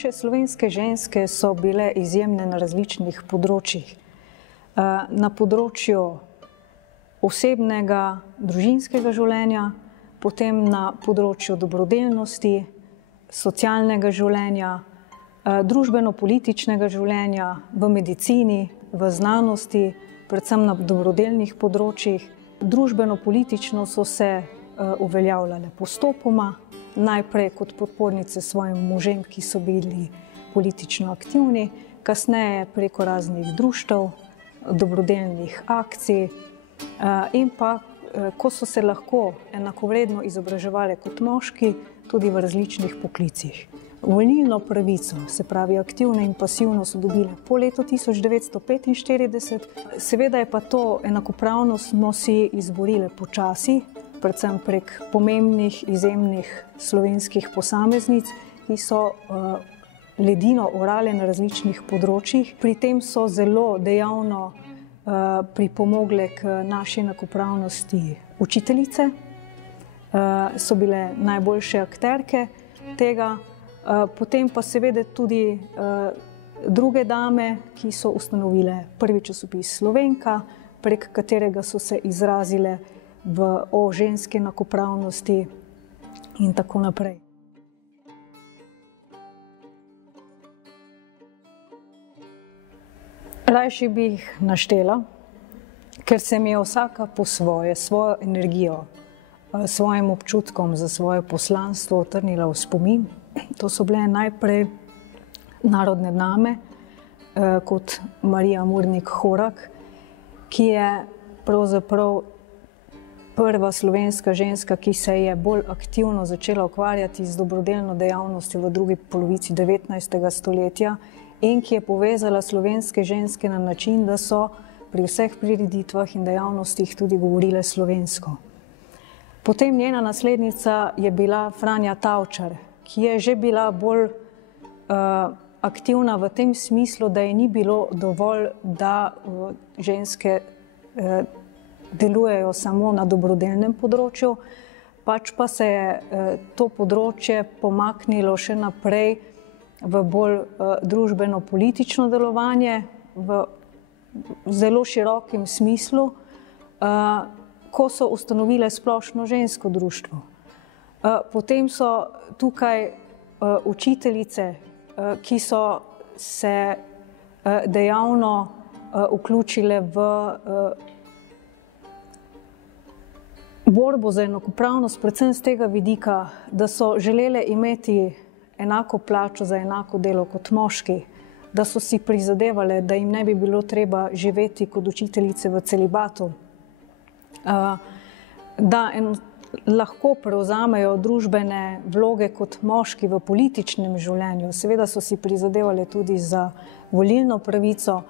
Naše slovenske ženske so bile izjemne na različnih področjih. Na področju osebnega, družinskega življenja, potem na področju dobrodelnosti, socialnega življenja, družbeno-političnega življenja, v medicini, v znanosti, predvsem na dobrodelnih področjih. Družbeno-politično so se uveljavljale postopoma, najprej kot podpornice svojim možem, ki so bili politično aktivni, kasneje preko raznih društev, dobrodelnih akcij in pa, ko so se lahko enakovredno izobraževale kot moški, tudi v različnih poklicih. Volilno pravico, se pravi aktivno in pasivno, so dobile po letu 1945. Seveda je pa to enakopravnost smo si izborile počasi, predvsem prek pomembnih, izjemnih slovenskih posameznic, ki so ledino orale na različnih področjih. Pri tem so zelo dejavno pripomogle k naši enakopravnosti učiteljice, so bile najboljše akterke tega, potem pa seveda tudi druge dame, ki so ustanovile prvi časopis Slovenka, prek katerega so se izrazile o ženski enakopravnosti in tako naprej. Rajši bi jih naštela, ker se mi je vsaka po svoje, svojo energijo, svojim občutkom za svoje poslanstvo trnila v spomin. To so bile najprej narodne dame, kot Marija Murnik Horak, ki je pravzaprav prva slovenska ženska, ki se je bolj aktivno začela ukvarjati z dobrodelno dejavnostjo v drugi polovici 19. stoletja in ki je povezala slovenske ženske na način, da so pri vseh prireditvah in dejavnostih tudi govorile slovensko. Potem njena naslednica je bila Franja Tavčar, ki je že bila bolj aktivna v tem smislu, da je ni bilo dovolj, da ženske delujejo samo na dobrodelnem področju, pač pa se je to področje pomaknilo še naprej v bolj družbeno-politično delovanje, v zelo širokem smislu, ko so ustanovile splošno žensko društvo. Potem so tukaj učiteljice, ki so se dejavno vključile v borbo za enakopravnost, predvsem z tega vidika, da so želele imeti enako plačo za enako delo kot moški, da so si prizadevale, da jim ne bi bilo treba živeti kot učiteljice v celibatu, da lahko prevzamejo družbene vloge kot moški v političnem življenju. Seveda so si prizadevale tudi za volilno pravico.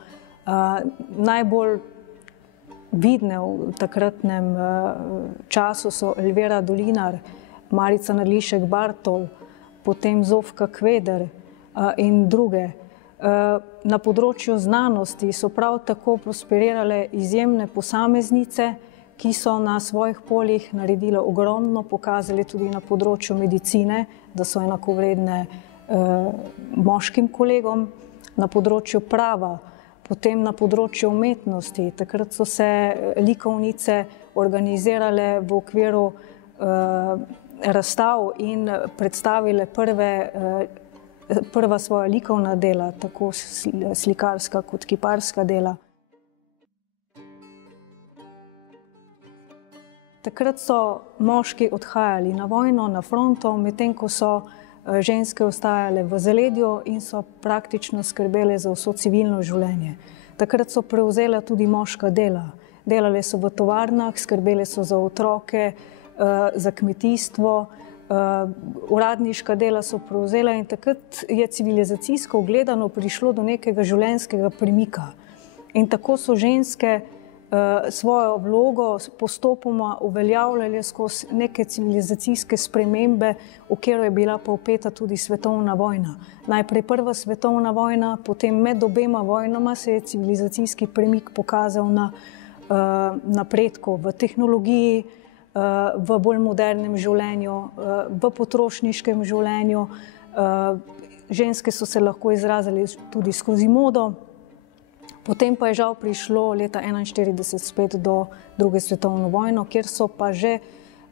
Najbolj vidne v takratnem času so Elvira Dolinar, Marica Nadlišek Bartol, potem Zofka Kveder in druge. Na področju znanosti so prav tako prosperirale izjemne posameznice, ki so na svojih poljih naredile ogromno, pokazali tudi na področju medicine, da so enakovredne moškim kolegom, na področju prava, potem na področju umetnosti. Takrat so se likovnice organizirale v okviru razstav in predstavile prva svoja likovna dela, tako slikarska kot kiparska dela. Takrat so moški odhajali na vojno, na fronto, medtem ko so ženske ostajale v zaledju in so praktično skrbele za vso civilno življenje. Takrat so prevzele tudi moška dela. Delale so v tovarnah, skrbele so za otroke, za kmetijstvo, uradniška dela so prevzele in takrat je civilizacijsko gledano prišlo do nekega življenjskega premika. In tako so ženske svojo vlogo postopoma uveljavljale skozi neke civilizacijske spremembe, v katero je bila pa vpeta tudi svetovna vojna. Najprej prva svetovna vojna, potem med obema vojnama se je civilizacijski premik pokazal na napredku v tehnologiji, v bolj modernem življenju, v potrošniškem življenju. ženske so se lahko izrazili tudi skozi modo. Potem pa je žal prišlo leta 1941 spet do druge svetovne vojne, kjer so pa že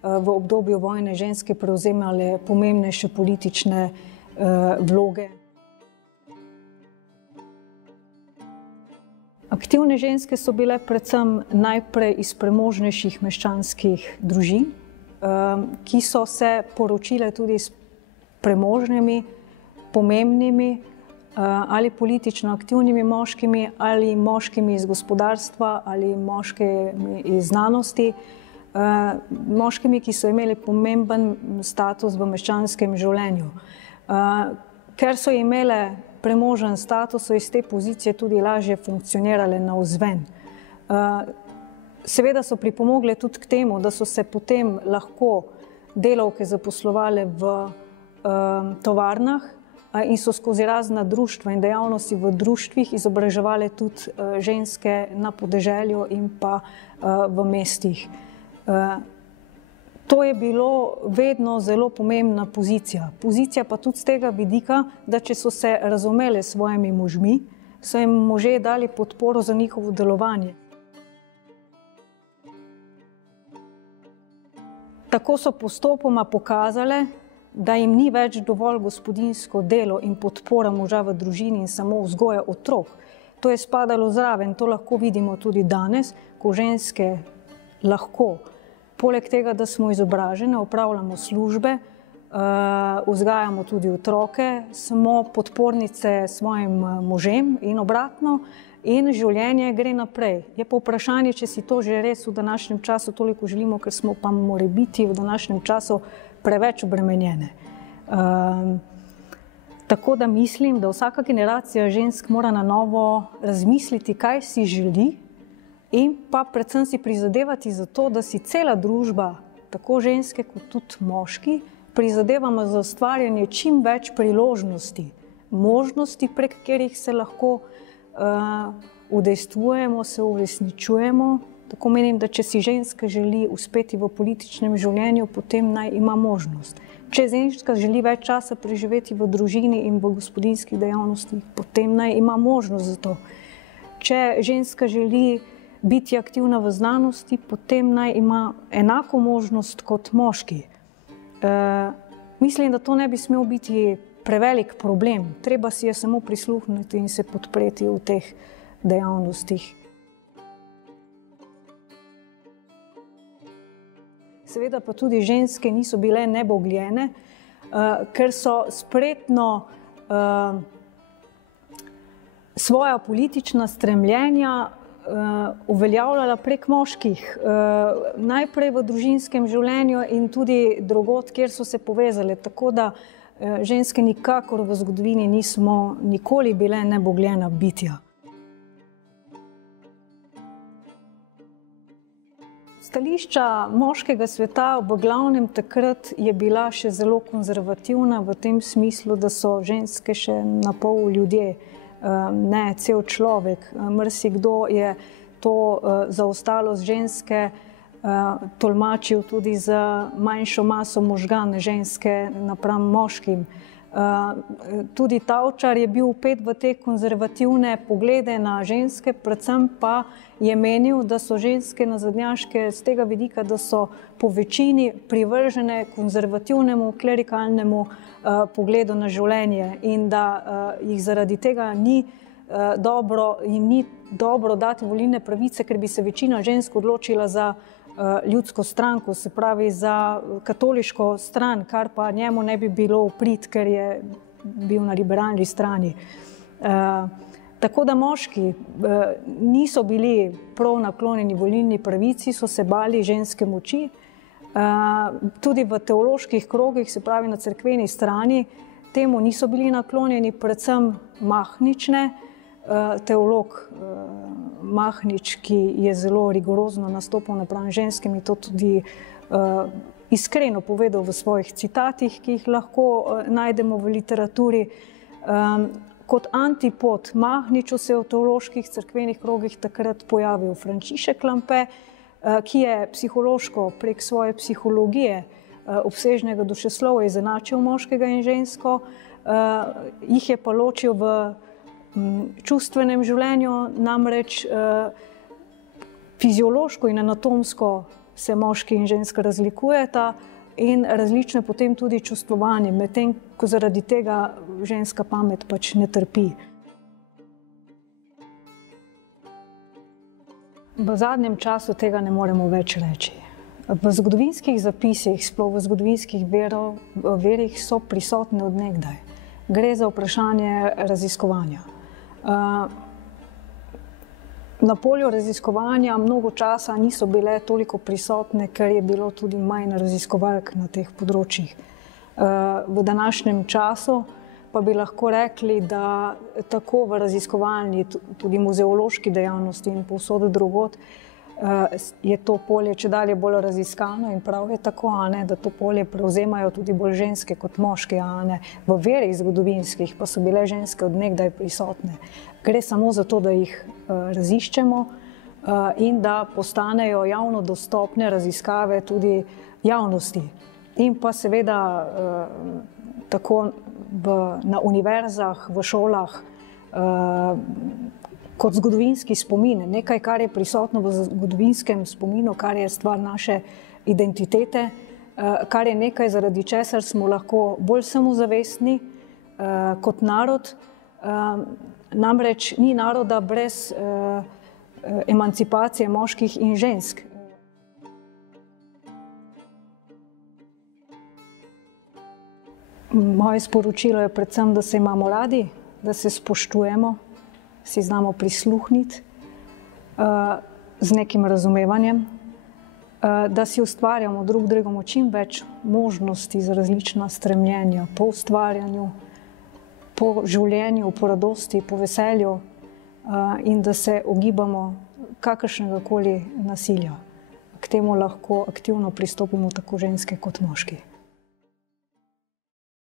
v obdobju vojne ženske prevzemale pomembnejše politične vloge. Aktivne ženske so bile predvsem najprej iz premožnejših meščanskih družin, ki so se poročile tudi s premožnimi, pomembnimi ali politično aktivnimi moškimi, ali moškimi iz gospodarstva, ali moškimi iz znanosti, moškimi, ki so imeli pomemben status v meščanskem življenju. Ker so imele premožen status, so iz te pozicije tudi lažje funkcionirale navzven. Seveda so pripomogle tudi k temu, da so se potem lahko delavke zaposlovale v tovarnah in so skozi razna društva in dejavnosti v društvih izobraževale tudi ženske na podeželju in pa v mestih. To je bilo vedno zelo pomembna pozicija. Pozicija pa tudi z tega vidika, da če so se razumele s svojimi možmi, so jim možje dali podporo za njihovo delovanje. Tako so postopoma pokazale, da jim ni več dovolj gospodinjsko delo in podpora moža v družini in samo vzgoja otrok. To je spadalo zraven, to lahko vidimo tudi danes, ko ženske lahko, poleg tega, da smo izobražene, opravljamo službe, vzgajamo tudi otroke, smo podpornice svojim možem in obratno, in življenje gre naprej. Je pa vprašanje, če si to že res v današnjem času toliko želimo, ker smo pa morebiti v današnjem času preveč obremenjene. Tako da mislim, da vsaka generacija žensk mora na novo razmisliti, kaj si želi, in pa predvsem si prizadevati za to, da si cela družba, tako ženske kot tudi moški, prizadevamo za ustvarjanje čim več priložnosti, možnosti, prek katerih se lahko udejstvujemo, se uresničujemo. Tako menim, da če si ženska želi uspeti v političnem življenju, potem naj ima možnost. Če ženska želi več časa preživeti v družini in v gospodinjskih dejavnostih, potem naj ima možnost za to. Če ženska želi biti aktivna v znanosti, potem naj ima enako možnost kot moški. Mislim, da to ne bi smel biti prevelik problem. Treba si je samo prisluhniti in se podpreti v teh dejavnostih. Seveda pa tudi ženske niso bile nebogljene, ker so spretno svoja politična stremljenja uveljavljala prek moških, najprej v družinskem življenju in tudi drugod, kjer so se povezale. Tako da ženske nikakor v zgodovini nismo nikoli bile nebogljena bitja. Stališča moškega sveta v glavnem takrat je bila še zelo konzervativna v tem smislu, da so ženske še napol ljudje, ne cel človek. Marsikdo je to zaostalost ženske tolmačil tudi za manjšo maso možgan ženske napram moškim. Tudi Tavčar je bil vpet v te konzervativne poglede na ženske, predvsem pa je menil, da so ženske nazadnjaške z tega vidika, da so po večini privržene konzervativnemu, klerikalnemu pogledu na življenje in da jih zaradi tega ni dobro dati volilne pravice, ker bi se večina žensk odločila za ljudsko stranko, se pravi za katoliško stran, kar pa njemu ne bi bilo v prid, ker je bil na liberalni strani. Tako da moški niso bili prav naklonjeni volilni pravici, so se bali ženske moči. Tudi v teoloških krogih, se pravi na cerkveni strani, temu niso bili naklonjeni, predvsem Mahnične. Teolog Mahnič, ki je zelo rigorozno nastopal napram ženskem in to tudi iskreno povedal v svojih citatih, ki jih lahko najdemo v literaturi. Kot antipod Mahniču se je v teoloških cerkvenih krogih takrat pojavil Frančišek Lampe, ki je psihološko prek svoje psihologije obsežnega dušeslovja izenačil moškega in žensko. jih je pa ločil v čustvenem življenju, namreč fiziološko in anatomsko se moški in ženska razlikujeta in različno je potem tudi čustvovanje, medtem ko zaradi tega ženska pamet pač ne trpi. V zadnjem času tega ne moremo več reči. V zgodovinskih zapisih, sploh v zgodovinskih verih so prisotne od nekdaj. Gre za vprašanje raziskovanja. Na polju raziskovanja mnogo časa niso bile toliko prisotne, ker je bilo tudi manj raziskovalk na teh področjih. V današnjem času pa bi lahko rekli, da tako v raziskovalni, tudi muzeološki dejavnosti in povsod drugod je to polje čedalje bolj raziskano in prav je tako, da to polje prevzemajo tudi bolj ženske kot moški. V verih zgodovinskih pa so bile ženske od nekdaj prisotne. Gre samo za to, da jih raziščemo in da postanejo javno dostopne raziskave tudi javnosti. In pa seveda tako na univerzah, v šolah, kot zgodovinski spomin, nekaj, kar je prisotno v zgodovinskem spominu, kar je stvar naše identitete, kar je nekaj, zaradi česar smo lahko bolj samozavestni kot narod. Namreč ni naroda brez emancipacije moških in žensk. Moje sporočilo je predvsem, da se imamo radi, da se spoštujemo, si znamo prisluhniti z nekim razumevanjem, da si ustvarjamo drug drugemu čim več možnosti za različna stremljenja po ustvarjanju, po življenju, po radosti, po veselju in da se ogibamo kakršnega koli nasilja. K temu lahko aktivno pristopimo tako ženske kot moški.